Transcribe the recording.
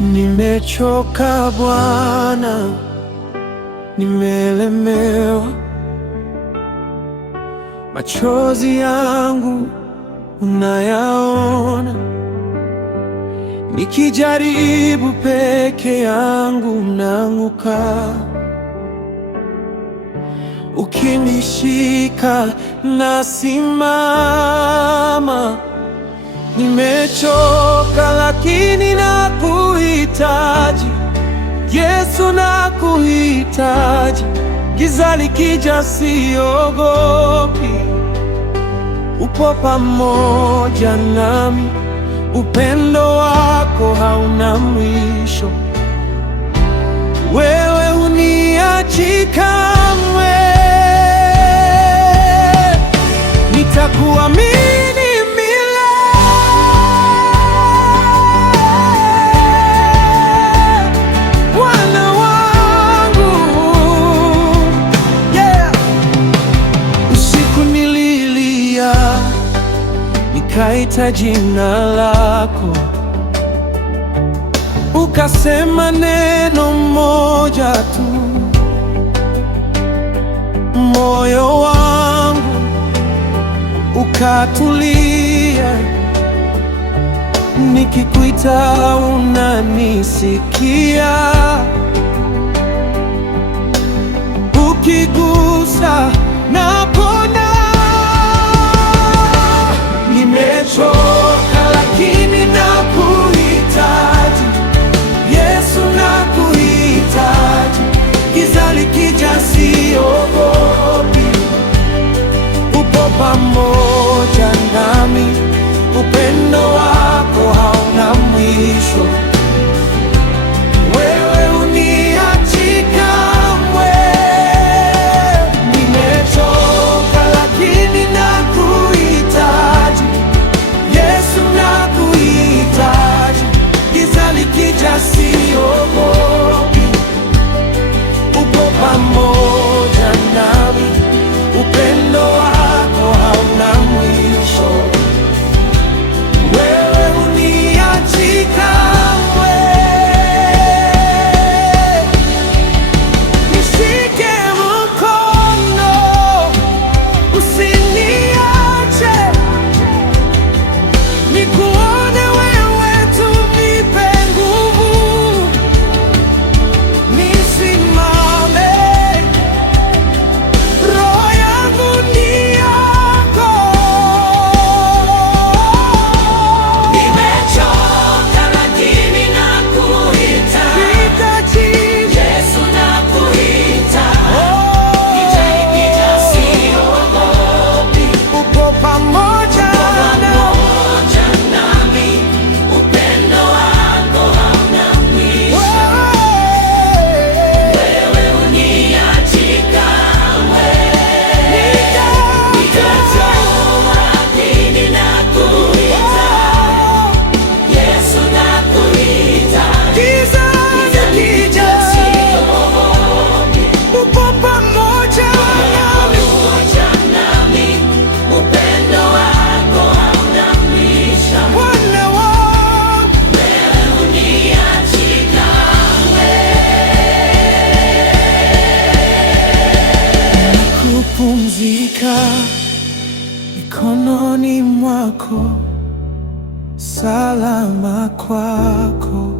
Nimechoka Bwana, nimelemewa, machozi yangu unayaona. Nikijaribu peke yangu naanguka, ukinishika nasimama. Nimechoka lakini nakuhitaji Yesu, nakuhitaji. Giza likija siogopi, upo pamoja nami. Upendo wako hauna mwisho, wewe huniachi kamwe. Nitakuamini nikaita jina lako, ukasema neno moja tu, moyo wangu ukatulia. Nikikuita unanisikia, ukigusa napona. Nimechoka lakini nakuhitaji Yesu, nakuhitaji. Giza likija siogopi, upo pamoja nami. Upendo wako hauna mwisho, wewe huniachi kamwe. Nimechoka lakini nakuhitaji Yesu, nakuhitaji. Giza likija siogopi, upo pamoja nami. Upendo wako hauna mwisho, wewe huniachi kamwe. Nishike mkono, usiniache, nikuone wewe tu, nipe nguvu, nisimame. Roho yangu ni yako. Nimechoka lakini nakuhitaji Yesu, nakuhitaji. Giza likija siogopi, Upo pamoja nami. Upendo wako hauna mwisho, wewe huniachi kamwe. Nimechoka lakini nakuhitaji Yesu, nakuhitaji. giza likija, Siogopi, upo pamoja nami. nami. Upendo wako hauna mwisho, Bwana wangu, wewe huniachi kamwe. kupumzika mikononi mwako, salama kwako.